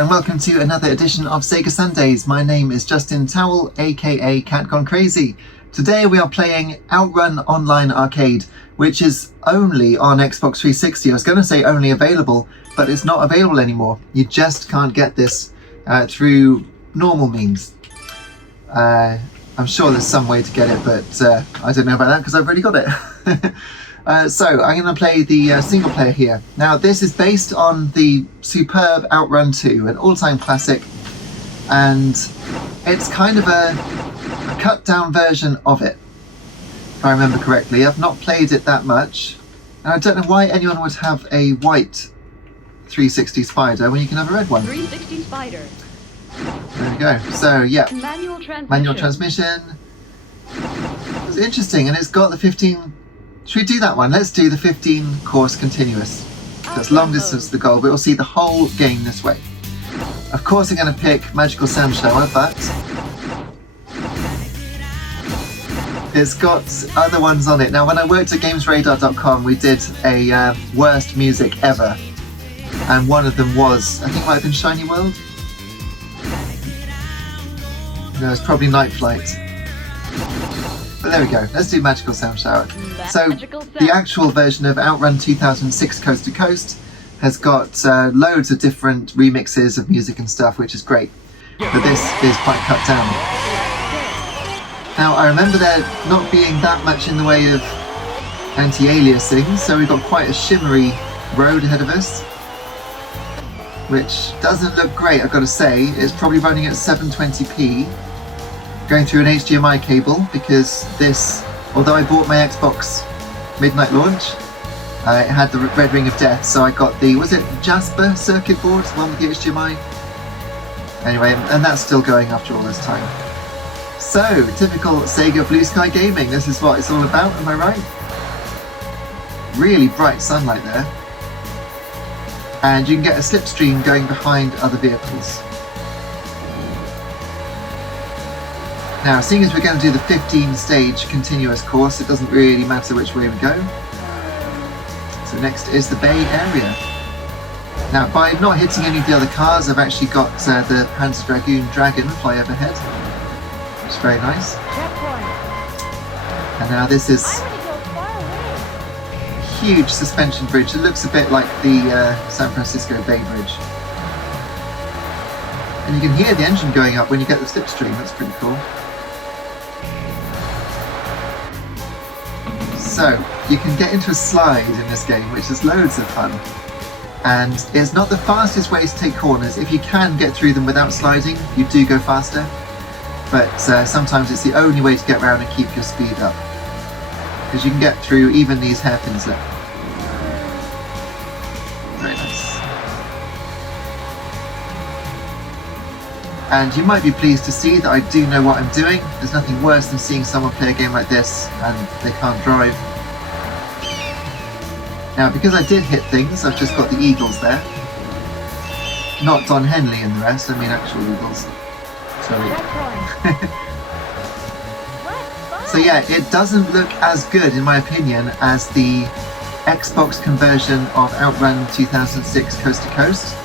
and welcome to another edition of Sega Sundays. My name is Justin Towell, aka Cat Gone Crazy. Today we are playing OutRun Online Arcade, which is only on Xbox 360. I was going to say only available, but it's not available anymore. You just can't get this through normal means. I'm sure there's some way to get it, but I don't know about that because I've already got it. So I'm going to play the single player here. Now this is based on the superb OutRun 2, an all-time classic, and it's kind of a cut down version of it, if I remember correctly. I've not played it that much, and I don't know why anyone would have a white 360 Spider when you can have a red one. 360 Spider. There we go. So yeah, Manual transmission. It's interesting, and it's got the 15. Should we do that one? Let's do the 15 course continuous. That's long distance to the goal, but we'll see the whole game this way. Of course I'm going to pick Magical Sound Shower, but it's got other ones on it. Now when I worked at GamesRadar.com, we did a worst music ever, and one of them was, I think it might have been Shiny World? No, it's probably Night Flight. But there we go, let's do Magical Sound Shower. So the actual version of OutRun 2006 Coast to Coast has got loads of different remixes of music and stuff, which is great. But this is quite cut down. Now I remember there not being that much in the way of anti-aliasing, so we've got quite a shimmery road ahead of us, which doesn't look great, I've got to say. It's probably running at 720p. Going through an HDMI cable, because this, although I bought my Xbox midnight launch, it had the red ring of death, so I got the, was it Jasper circuit board, the one with the HDMI? Anyway, and that's still going after all this time. So, typical Sega Blue Sky gaming, this is what it's all about, am I right? Really bright sunlight there. And you can get a slipstream going behind other vehicles. Now, seeing as we're going to do the 15-stage continuous course, it doesn't really matter which way we go. So next is the Bay Area. Now, by not hitting any of the other cars, I've actually got the Panzer Dragoon Dragon fly overhead, which is very nice. And now this is a huge suspension bridge. It looks a bit like the San Francisco Bay Bridge. And you can hear the engine going up when you get the slipstream. That's pretty cool. So, you can get into a slide in this game, which is loads of fun. And it's not the fastest way to take corners. If you can get through them without sliding, you do go faster. But sometimes it's the only way to get around and keep your speed up. Because you can get through even these hairpins there. Very nice. And you might be pleased to see that I do know what I'm doing. There's nothing worse than seeing someone play a game like this and they can't drive. Now, because I did hit things, I've just got the Eagles there. Not Don Henley and the rest, I mean actual Eagles. Sorry. So yeah, it doesn't look as good, in my opinion, as the Xbox conversion of OutRun 2006 Coast to Coast.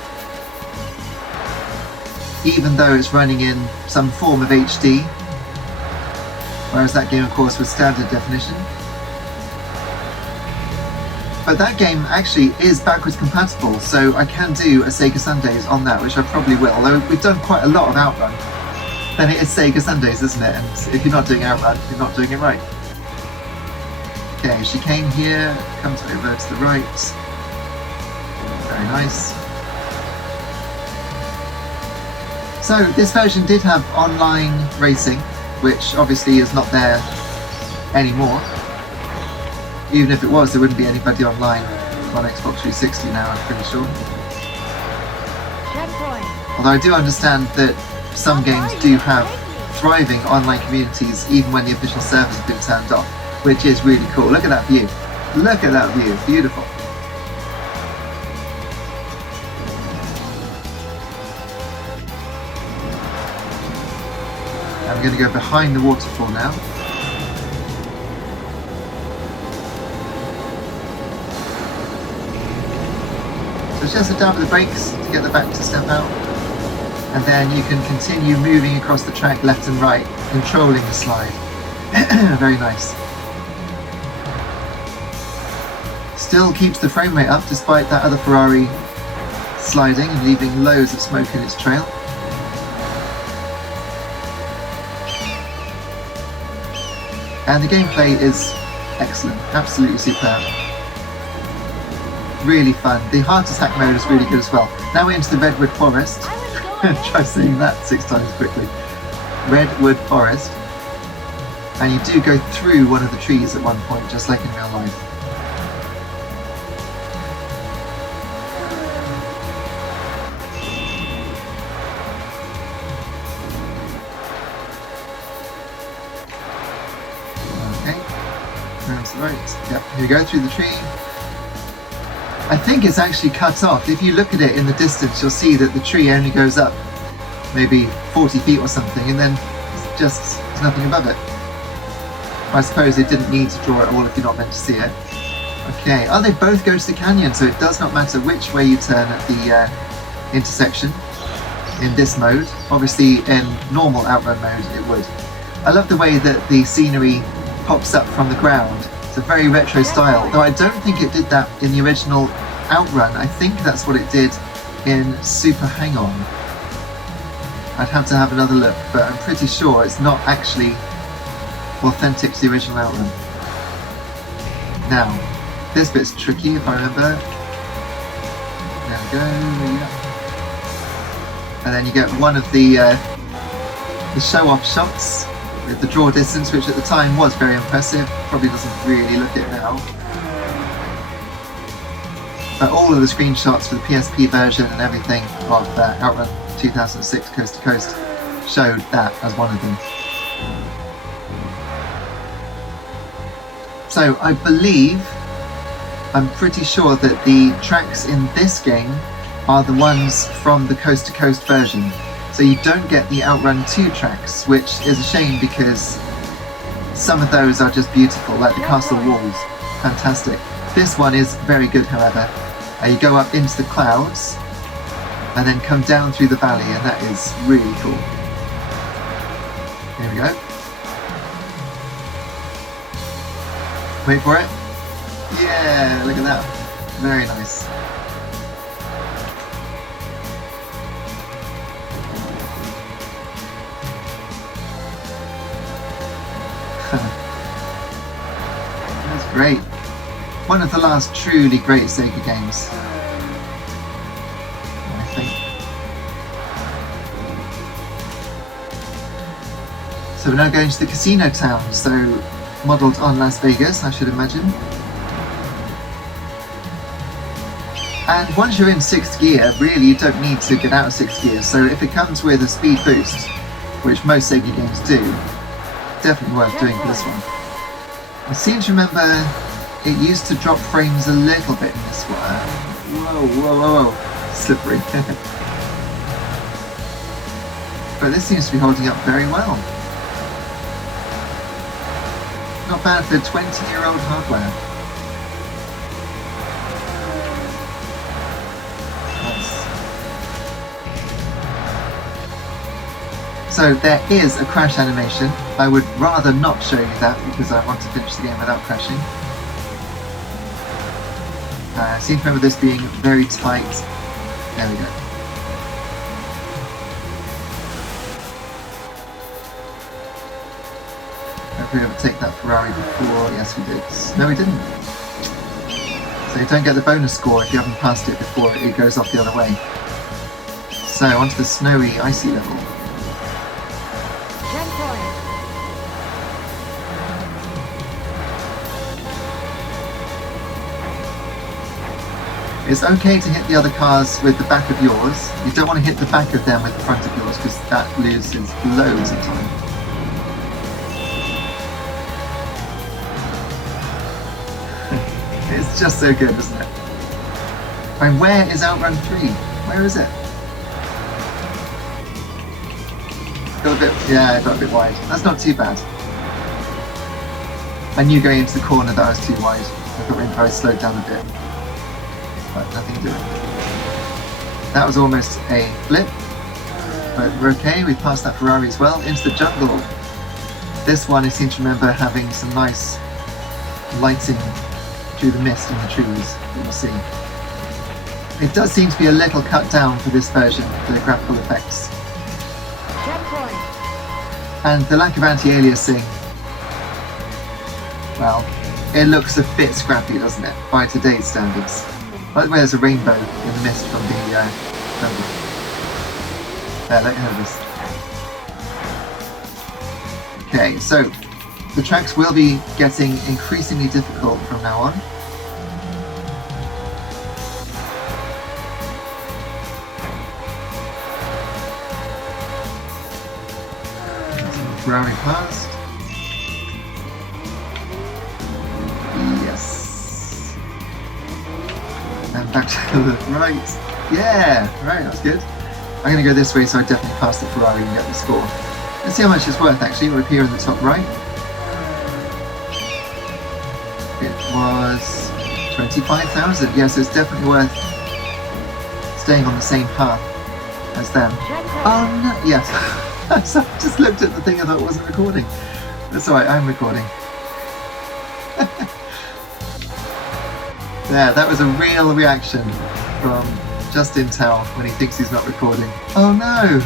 Even though it's running in some form of HD, whereas that game of course was standard definition. But that game actually is backwards compatible, so I can do a Sega Sundays on that, which I probably will, although we've done quite a lot of OutRun. Then it is Sega Sundays, isn't it? And if you're not doing OutRun, you're not doing it right. Okay, chicane here, comes over to the right. Very nice. So this version did have online racing, which obviously is not there anymore. Even if it was, there wouldn't be anybody online on Xbox 360 now, I'm pretty sure. Although I do understand that some games do have thriving online communities even when the official servers have been turned off, which is really cool. Look at that view. Look at that view. Beautiful. I'm going to go behind the waterfall now. So just a dab of the brakes to get the back to step out. and then you can continue moving across the track left and right, controlling the slide. Very nice. Still keeps the frame rate up despite that other Ferrari sliding and leaving loads of smoke in its trail. And the gameplay is excellent, absolutely superb. Really fun. The heart attack mode is really good as well. Now we're into the Redwood Forest. Try saying that 6 times quickly. Redwood Forest. And you do go through one of the trees at one point, just like in real life. Right, yep, here you go through the tree. I think it's actually cut off. If you look at it in the distance, you'll see that the tree only goes up maybe 40 feet or something, and then there's nothing above it. I suppose they didn't need to draw it all if you're not meant to see it. Okay, they both go to the canyon, so it does not matter which way you turn at the intersection in this mode. Obviously, in normal outrun mode, it would. I love the way that the scenery pops up from the ground. It's a very retro style, though I don't think it did that in the original Outrun. I think that's what it did in Super Hang-On. I'd have to have another look, but I'm pretty sure it's not actually authentic to the original Outrun. Now, this bit's tricky if I remember. There we go, yeah. And then you get one of the show-off shots with the draw distance, which at the time was very impressive. Probably doesn't really look it now. But all of the screenshots for the PSP version and everything of Outrun 2006 Coast to Coast showed that as one of them. So I believe, I'm pretty sure that the tracks in this game are the ones from the Coast to Coast version. So you don't get the Outrun 2 tracks, which is a shame because some of those are just beautiful, like the castle walls. Fantastic. This one is very good, however. You go up into the clouds and then come down through the valley, and that is really cool. Here we go. Wait for it. Yeah, look at that. Very nice. That's great. One of the last truly great Sega games, I think. So we're now going to the casino town, so modelled on Las Vegas, I should imagine. And once you're in 6th gear, really you don't need to get out of 6th gear, so if it comes with a speed boost, which most Sega games do, definitely worth doing for this one. I seem to remember it used to drop frames a little bit in this one. Whoa, whoa, whoa, whoa. Slippery. But this seems to be holding up very well. Not bad for 20-year-old hardware. So there is a crash animation. I would rather not show you that because I want to finish the game without crashing. I seem to remember this being very tight. There we go. Hope we overtake that Ferrari before. Yes, we did. No, we didn't. So you don't get the bonus score if you haven't passed it before it goes off the other way. So onto the snowy, icy level. It's okay to hit the other cars with the back of yours. You don't want to hit the back of them with the front of yours because that loses loads of time. It's just so good, isn't it? And where is Outrun 3? Where is it? Got a bit, yeah, got a bit wide. That's not too bad. I knew going into the corner that I was too wide. I got in, I slowed down a bit. But nothing doing. That was almost a flip. But we're okay, we passed that Ferrari as well. Into the jungle. This one I seem to remember having some nice lighting through the mist in the trees that you see. It does seem to be a little cut down for this version, the graphical effects. Checkpoint. And the lack of anti-aliasing, well, it looks a bit scrappy, doesn't it, by today's standards. By the way, there's a rainbow in the mist from the jungle. There, let go of this. Okay, so the tracks will be getting increasingly difficult from now on. Ferrari past. Yes. And back to the right. Yeah, right, that's good. I'm going to go this way so I definitely pass the Ferrari and get the score. Let's see how much it's worth actually. We're up here in the top right. It was 25,000. Yes, it's definitely worth staying on the same path as them. Oh no, yes. So I just looked at the thing and thought it wasn't recording. That's alright, I'm recording. There, that was a real reaction from Justin Towell when he thinks he's not recording. Oh no!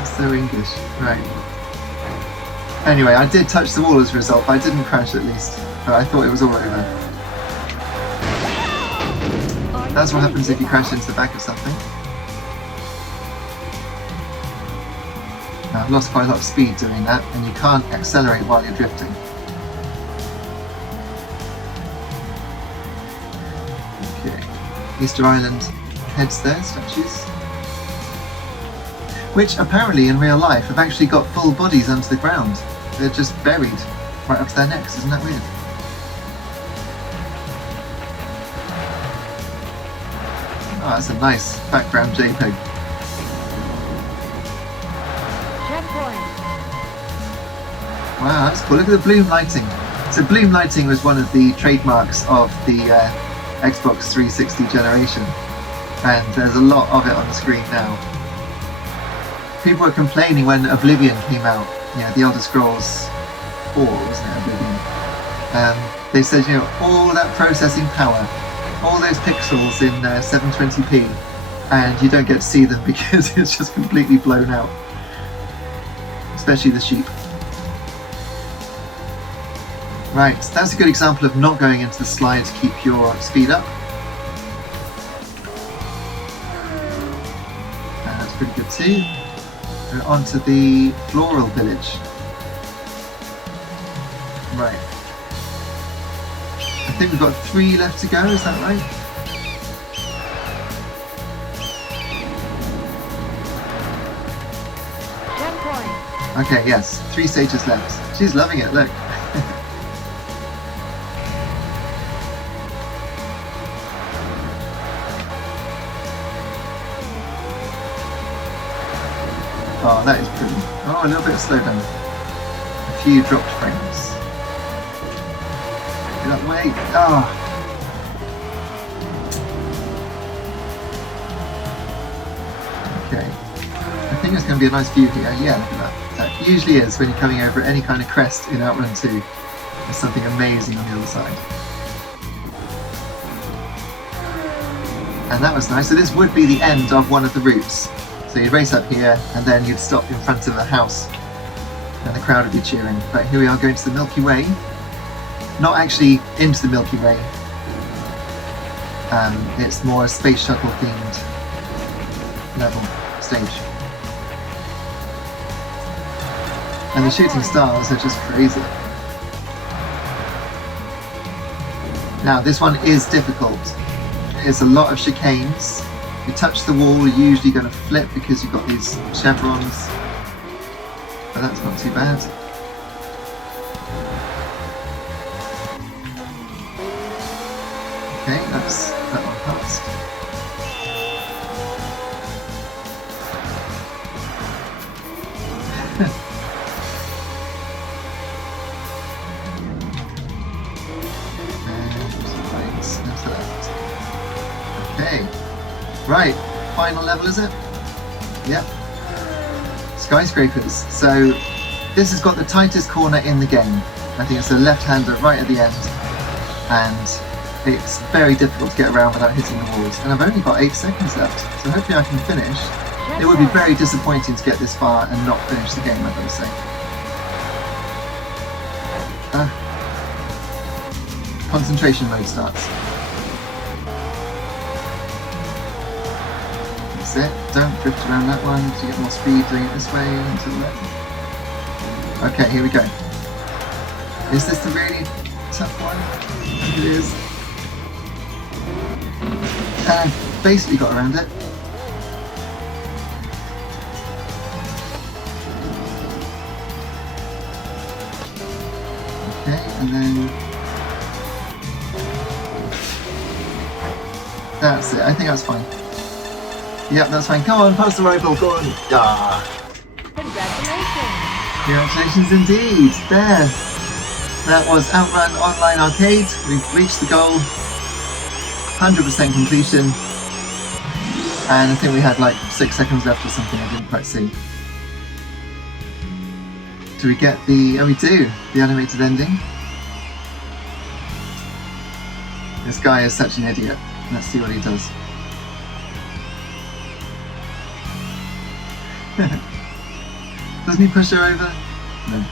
It's so English. Right. Anyway, I did touch the wall as a result, but I didn't crash at least. But I thought it was all over. That's what happens if you crash into the back of something. Now, I've lost quite a lot of speed doing that, and you can't accelerate while you're drifting. Okay, Easter Island heads there, statues. Which apparently in real life have actually got full bodies under the ground. They're just buried right up to their necks, isn't that weird? Oh, that's a nice background JPEG. Wow, that's cool. Look at the bloom lighting. So bloom lighting was one of the trademarks of the Xbox 360 generation, and there's a lot of it on the screen now. People were complaining when Oblivion came out, you know, the Elder Scrolls 4, wasn't it, Oblivion? They said, you know, all that processing power, all those pixels in 720p, and you don't get to see them because it's just completely blown out. Especially the sheep. Right, so that's a good example of not going into the slide to keep your speed up. And that's pretty good too. We're on to the floral village. Right. I think we've got 3 left to go, is that right? Okay, yes, 3 stages left. She's loving it, look. Oh, that is pretty. Oh, a little bit of slowdown. A few dropped frames. Get that way. Oh. Okay. I think it's going to be a nice view here. Yeah, look at that. That usually is when you're coming over any kind of crest in OutRun 2. There's something amazing on the other side. And that was nice. So this would be the end of one of the routes. So you'd race up here and then you'd stop in front of a house and the crowd would be cheering. But here we are going to the Milky Way. Not actually into the Milky Way. It's more a space shuttle themed level stage. And the shooting stars are just crazy. Now this one is difficult. It's a lot of chicanes. You touch the wall, you're usually going to flip because you've got these chevrons. But that's not too bad. Okay, that's that one passed. Okay, right, final level, is it? Yep. Skyscrapers. So this has got the tightest corner in the game. I think it's a left-hander right at the end, and it's very difficult to get around without hitting the walls. And I've only got 8 seconds left, so hopefully I can finish. It would be very disappointing to get this far and not finish the game, I've got to say. Concentration mode starts. That's it. Don't drift around that one to get more speed doing it this way and to the left. Okay, here we go. Is this the really tough one? I think it is. And I've basically got around it. Okay, and then that's it. I think that's fine. Yep, that's fine. Come on, past the rifle. Go on. Ah. Congratulations indeed. There. That was OutRun Online Arcade. We've reached the goal. 100% completion. And I think we had like 6 seconds left or something. I didn't quite see. Do we get the... Oh, we do. The animated ending. This guy is such an idiot. Let's see what he does. Doesn't he push her over? No.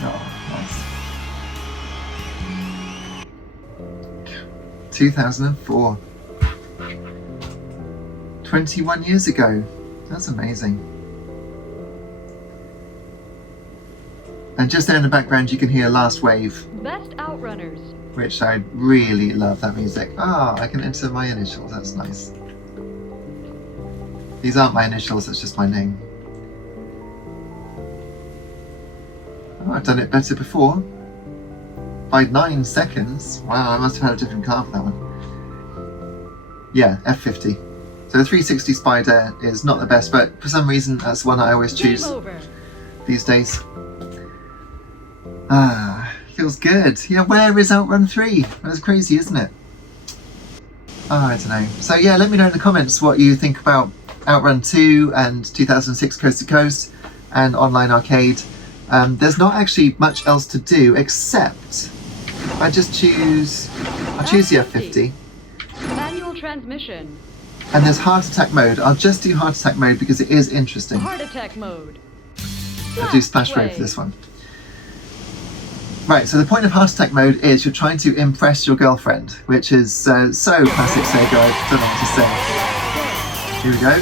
Oh, nice. 2004. 21 years ago. That's amazing. And just there in the background you can hear Last Wave. Best Outrunners. Which I really love that music. Ah, I can enter my initials, that's nice. These aren't my initials, it's just my name. Oh, I've done it better before. By 9 seconds. Wow, I must have had a different car for that one. Yeah, F50. So the 360 Spider is not the best, but for some reason that's the one I always choose these days. Ah, feels good. Yeah, where is OutRun 3? That's crazy, isn't it? Oh, I don't know. So yeah, let me know in the comments what you think about OutRun 2 and 2006 Coast to Coast and Online Arcade. There's not actually much else to do except I just choose... I'll choose the F50. Manual transmission. And there's Heart Attack mode. I'll just do Heart Attack mode because it is interesting. Heart Attack mode. I'll do Splash Road for this one. Right, so the point of Heart Attack mode is you're trying to impress your girlfriend, which is so classic Sega, I don't know what to say. Here we go.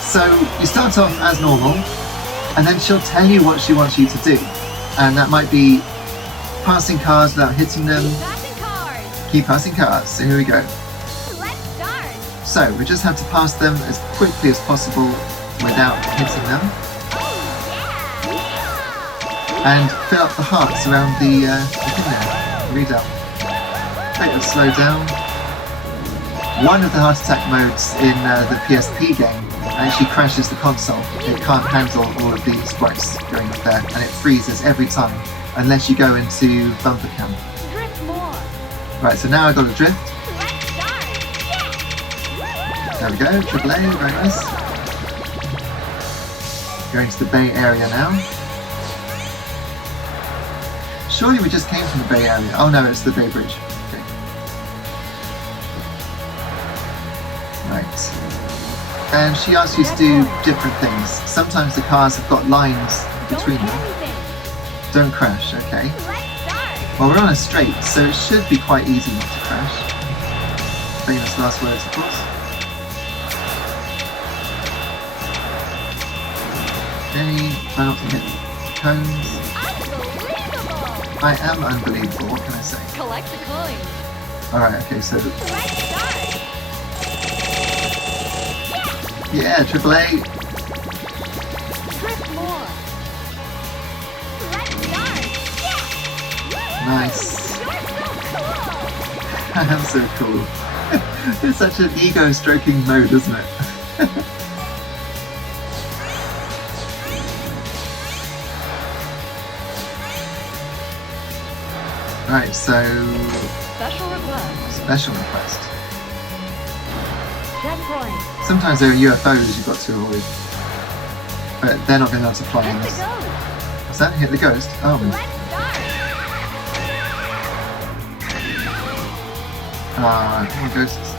So you start off as normal, and then she'll tell you what she wants you to do. And that might be passing cars without hitting them. Keep passing cars. So here we go. Let's start. So we just have to pass them as quickly as possible without hitting them. And fill up the hearts around the thing there, the readout. Bit of slow down. One of the Heart Attack modes in the PSP game actually crashes the console. It can't handle all of the sprites going up there, and it freezes every time unless you go into bumper cam. Drift more. Right, so now I've got a drift. Let's start. There we go, AAA, very nice. Going to the Bay Area now. Surely we just came from the Bay Area. Oh no, it's the Bay Bridge. Okay. Right. And she asks you to do different things. Sometimes the cars have got lines between them. Don't crash, okay. Well, we're on a straight, so it should be quite easy not to crash. Famous last words, of course. Okay, try not to hit cones. I am unbelievable, what can I say? Collect the coins. Alright, okay, so... Let's start. Yeah, AAA! Drift more. Let's start. Nice. You're so cool. I am so cool. It's such an ego-stroking mode, isn't it? Right, so... Special request. Special request. Jet Checkpoint. Sometimes there are UFOs you've got to avoid. But they're not going to be able to fly in Hit the this. ghost. What's that? Hit the ghost? Oh. Let's start. Ah, come on, ghosts.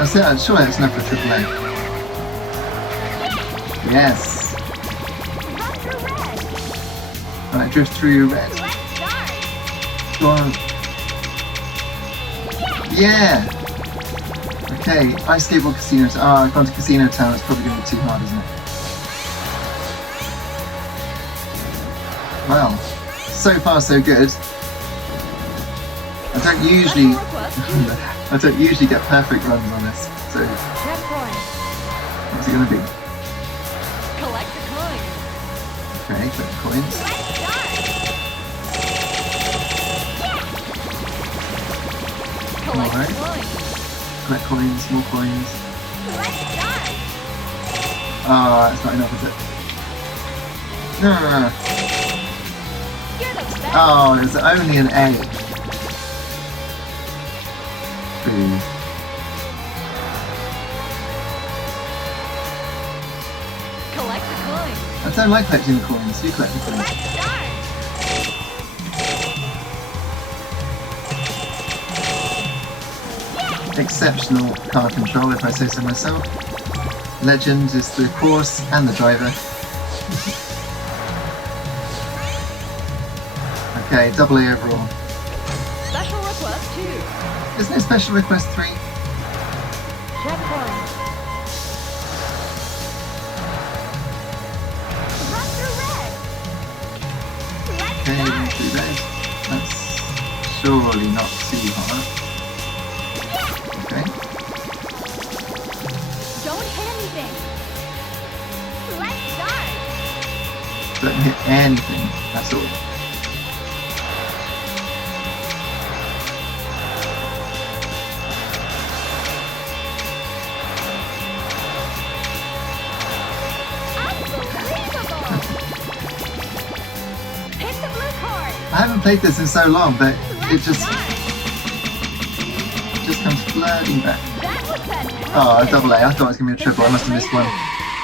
That's it, I'm sure that's enough for AAA. Yes! Run through red. Alright, drift through red. Let's start. Go on. Yeah! Okay, Ice Skateboard Casino. Ah, I've gone to Casino Town. It's probably going to be too hard, isn't it? Well, so far so good. I don't usually... Special request. I don't usually get perfect runs on this, so Checkpoint. what's it going to be? Collect the coins. Okay, collect the coins. Let's start. Collect Alright. the coins. Collect coins, more coins. Let's start. Ah, that's not enough, is it? No. You're the best. Oh, it's only an A. Boo. Collect the coins. I don't like collecting the coins. You collect the coins. Let's start. Exceptional car control, if I say so myself. Legend is the course and the driver. Okay, AA overall. Special request 2. Isn't it Special Request 3? Checkpoint. Run through red. Let's Okay, start. run through red. That's surely not too hard. Okay. Don't hit anything. Let's start. Don't hit anything. That's all. Unbelievable. Hit the blue card. I haven't played this in so long, but it just comes flooding back. That was fantastic. Oh, AA. I thought it was going to be a triple. I must have missed one.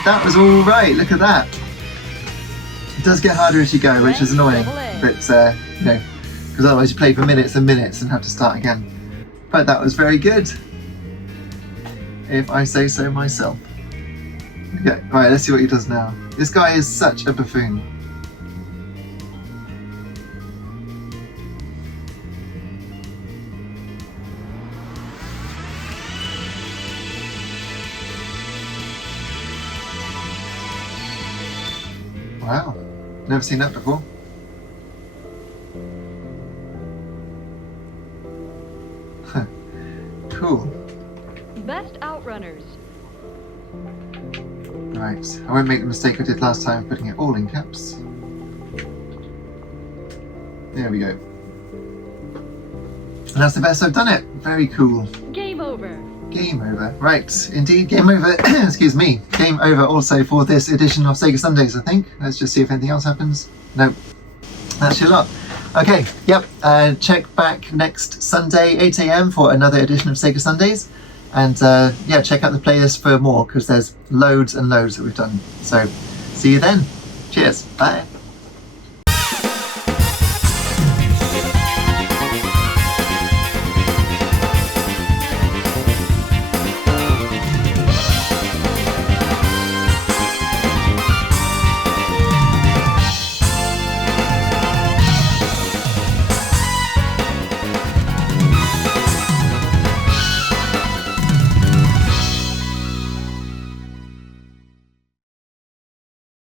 That was all right. Look at that. It does get harder as you go, which is annoying. But, you know, because otherwise you play for minutes and minutes and have to start again. But that was very good, if I say so myself. Okay, alright, let's see what he does now. This guy is such a buffoon. Wow, never seen that before. Cool. Best outrunners. Right, I won't make the mistake I did last time of putting it all in caps. There we go. And that's the best I've done it. Very cool. Game over. Game over. Right, indeed, game over. Excuse me. Game over also for this edition of Sega Sundays, I think. Let's just see if anything else happens. Nope. That's your lot. Okay, yep. Check back next Sunday, 8 AM for another edition of Sega Sundays. And yeah, check out the playlist for more, because there's loads and loads that we've done. So see you then. Cheers. Bye.